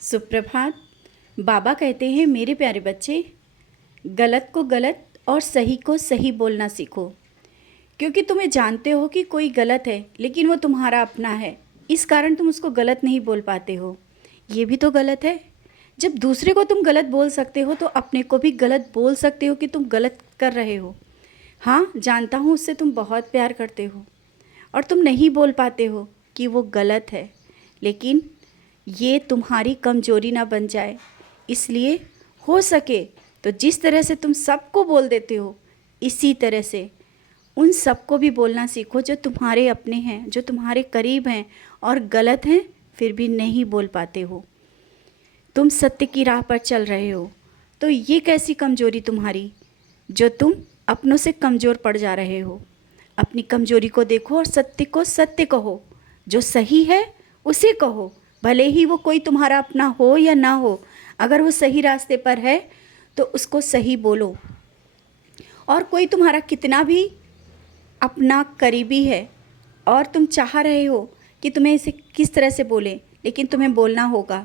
सुप्रभात। बाबा कहते हैं, मेरे प्यारे बच्चे, गलत को गलत और सही को सही बोलना सीखो। क्योंकि तुम्हें जानते हो कि कोई गलत है, लेकिन वो तुम्हारा अपना है, इस कारण तुम उसको गलत नहीं बोल पाते हो। ये भी तो गलत है। जब दूसरे को तुम गलत बोल सकते हो तो अपने को भी गलत बोल सकते हो कि तुम गलत कर रहे हो। हाँ, जानता हूँ उससे तुम बहुत प्यार करते हो और तुम नहीं बोल पाते हो कि वो गलत है, लेकिन ये तुम्हारी कमजोरी ना बन जाए, इसलिए हो सके तो जिस तरह से तुम सबको बोल देते हो, इसी तरह से उन सबको भी बोलना सीखो जो तुम्हारे अपने हैं, जो तुम्हारे करीब हैं और गलत हैं फिर भी नहीं बोल पाते हो। तुम सत्य की राह पर चल रहे हो, तो ये कैसी कमजोरी तुम्हारी जो तुम अपनों से कमज़ोर पड़ जा रहे हो। अपनी कमजोरी को देखो और सत्य को सत्य कहो। जो सही है उसे कहो, भले ही वो कोई तुम्हारा अपना हो या ना हो। अगर वो सही रास्ते पर है तो उसको सही बोलो। और कोई तुम्हारा कितना भी अपना करीबी है और तुम चाह रहे हो कि तुम्हें इसे किस तरह से बोले, लेकिन तुम्हें बोलना होगा।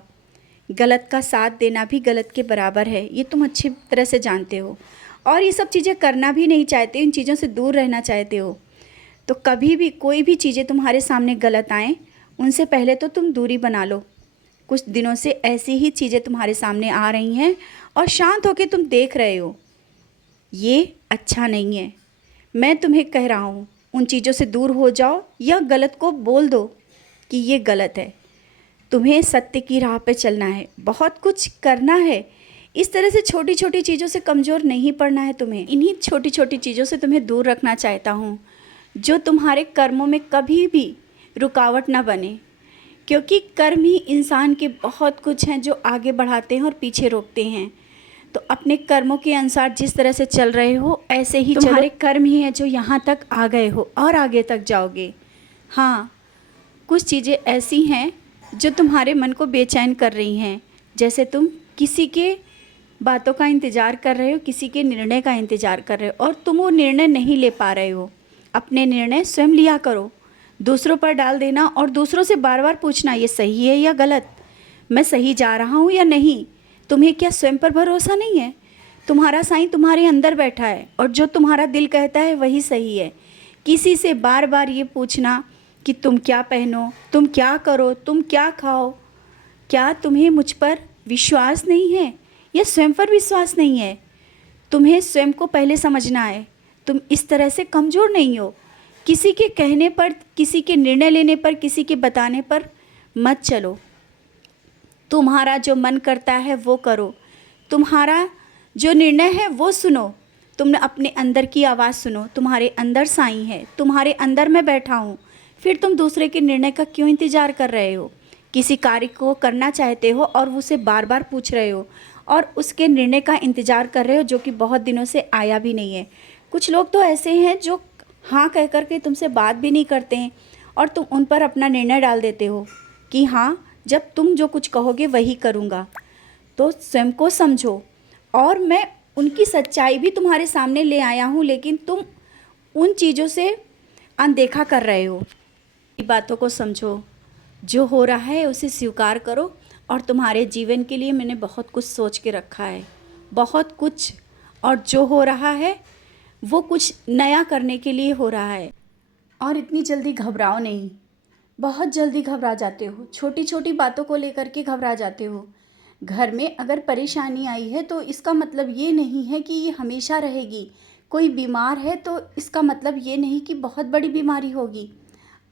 गलत का साथ देना भी गलत के बराबर है, ये तुम अच्छी तरह से जानते हो। और ये सब चीज़ें करना भी नहीं चाहते, इन चीज़ों से दूर रहना चाहते हो। तो कभी भी कोई भी चीज़ें तुम्हारे सामने गलत आएँ, उनसे पहले तो तुम दूरी बना लो। कुछ दिनों से ऐसी ही चीज़ें तुम्हारे सामने आ रही हैं और शांत होकर तुम देख रहे हो, ये अच्छा नहीं है। मैं तुम्हें कह रहा हूँ, उन चीज़ों से दूर हो जाओ या गलत को बोल दो कि ये गलत है। तुम्हें सत्य की राह पे चलना है, बहुत कुछ करना है। इस तरह से छोटी छोटी चीज़ों से कमज़ोर नहीं पड़ना है तुम्हें। इन्हीं छोटी छोटी चीज़ों से तुम्हें दूर रखना चाहता हूँ, जो तुम्हारे कर्मों में कभी भी रुकावट ना बने। क्योंकि कर्म ही इंसान के बहुत कुछ हैं जो आगे बढ़ाते हैं और पीछे रोकते हैं। तो अपने कर्मों के अनुसार जिस तरह से चल रहे हो, ऐसे ही तुम्हारे कर्म ही हैं जो यहाँ तक आ गए हो और आगे तक जाओगे। हाँ, कुछ चीज़ें ऐसी हैं जो तुम्हारे मन को बेचैन कर रही हैं। जैसे तुम किसी के बातों का इंतज़ार कर रहे हो, किसी के निर्णय का इंतज़ार कर रहे हो और तुम वो निर्णय नहीं ले पा रहे हो। अपने निर्णय स्वयं लिया करो, दूसरों पर डाल देना और दूसरों से बार बार पूछना, ये सही है या गलत, मैं सही जा रहा हूँ या नहीं। तुम्हें क्या स्वयं पर भरोसा नहीं है? तुम्हारा साईं तुम्हारे अंदर बैठा है और जो तुम्हारा दिल कहता है वही सही है। किसी से बार बार ये पूछना कि तुम क्या पहनो, तुम क्या करो, तुम क्या खाओ, क्या तुम्हें मुझ पर विश्वास नहीं है या स्वयं पर विश्वास नहीं है? तुम्हें स्वयं को पहले समझना है। तुम इस तरह से कमज़ोर नहीं हो। किसी के कहने पर, किसी के निर्णय लेने पर, किसी के बताने पर मत चलो। तुम्हारा जो मन करता है वो करो, तुम्हारा जो निर्णय है वो सुनो। तुमने अपने अंदर की आवाज़ सुनो। तुम्हारे अंदर साईं है, तुम्हारे अंदर मैं बैठा हूँ। फिर तुम दूसरे के निर्णय का क्यों इंतज़ार कर रहे हो? किसी कार्य को करना चाहते हो और उसे बार बार पूछ रहे हो और उसके निर्णय का इंतज़ार कर रहे हो, जो कि बहुत दिनों से आया भी नहीं है। कुछ लोग तो ऐसे हैं जो हाँ कह कर के तुमसे बात भी नहीं करते हैं और तुम उन पर अपना निर्णय डाल देते हो कि हाँ, जब तुम जो कुछ कहोगे वही करूँगा। तो स्वयं को समझो। और मैं उनकी सच्चाई भी तुम्हारे सामने ले आया हूँ, लेकिन तुम उन चीज़ों से अनदेखा कर रहे हो। बातों को समझो, जो हो रहा है उसे स्वीकार करो। और तुम्हारे जीवन के लिए मैंने बहुत कुछ सोच के रखा है, बहुत कुछ। और जो हो रहा है वो कुछ नया करने के लिए हो रहा है। और इतनी जल्दी घबराओ नहीं, बहुत जल्दी घबरा जाते हो, छोटी छोटी बातों को लेकर के घबरा जाते हो। घर में अगर परेशानी आई है तो इसका मतलब ये नहीं है कि ये हमेशा रहेगी। कोई बीमार है तो इसका मतलब ये नहीं कि बहुत बड़ी बीमारी होगी।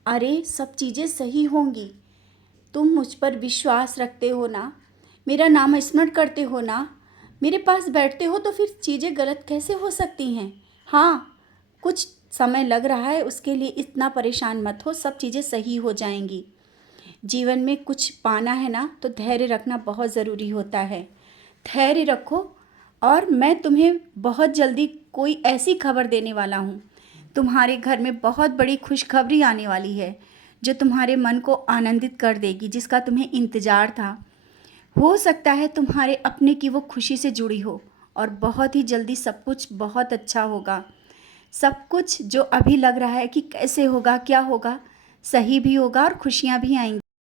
अरे, सब चीज़ें सही होंगी। तुम मुझ पर विश्वास रखते हो ना, मेरा नाम स्मरण करते हो ना, मेरे पास बैठते हो, तो फिर चीज़ें गलत कैसे हो सकती हैं? हाँ, कुछ समय लग रहा है, उसके लिए इतना परेशान मत हो, सब चीज़ें सही हो जाएंगी। जीवन में कुछ पाना है ना, तो धैर्य रखना बहुत ज़रूरी होता है। धैर्य रखो। और मैं तुम्हें बहुत जल्दी कोई ऐसी खबर देने वाला हूँ। तुम्हारे घर में बहुत बड़ी खुशखबरी आने वाली है, जो तुम्हारे मन को आनंदित कर देगी, जिसका तुम्हें इंतज़ार था। हो सकता है तुम्हारे अपने की वो खुशी से जुड़ी हो और बहुत ही जल्दी सब कुछ बहुत अच्छा होगा। सब कुछ जो अभी लग रहा है कि कैसे होगा, क्या होगा, सही भी होगा और खुशियाँ भी आएंगी।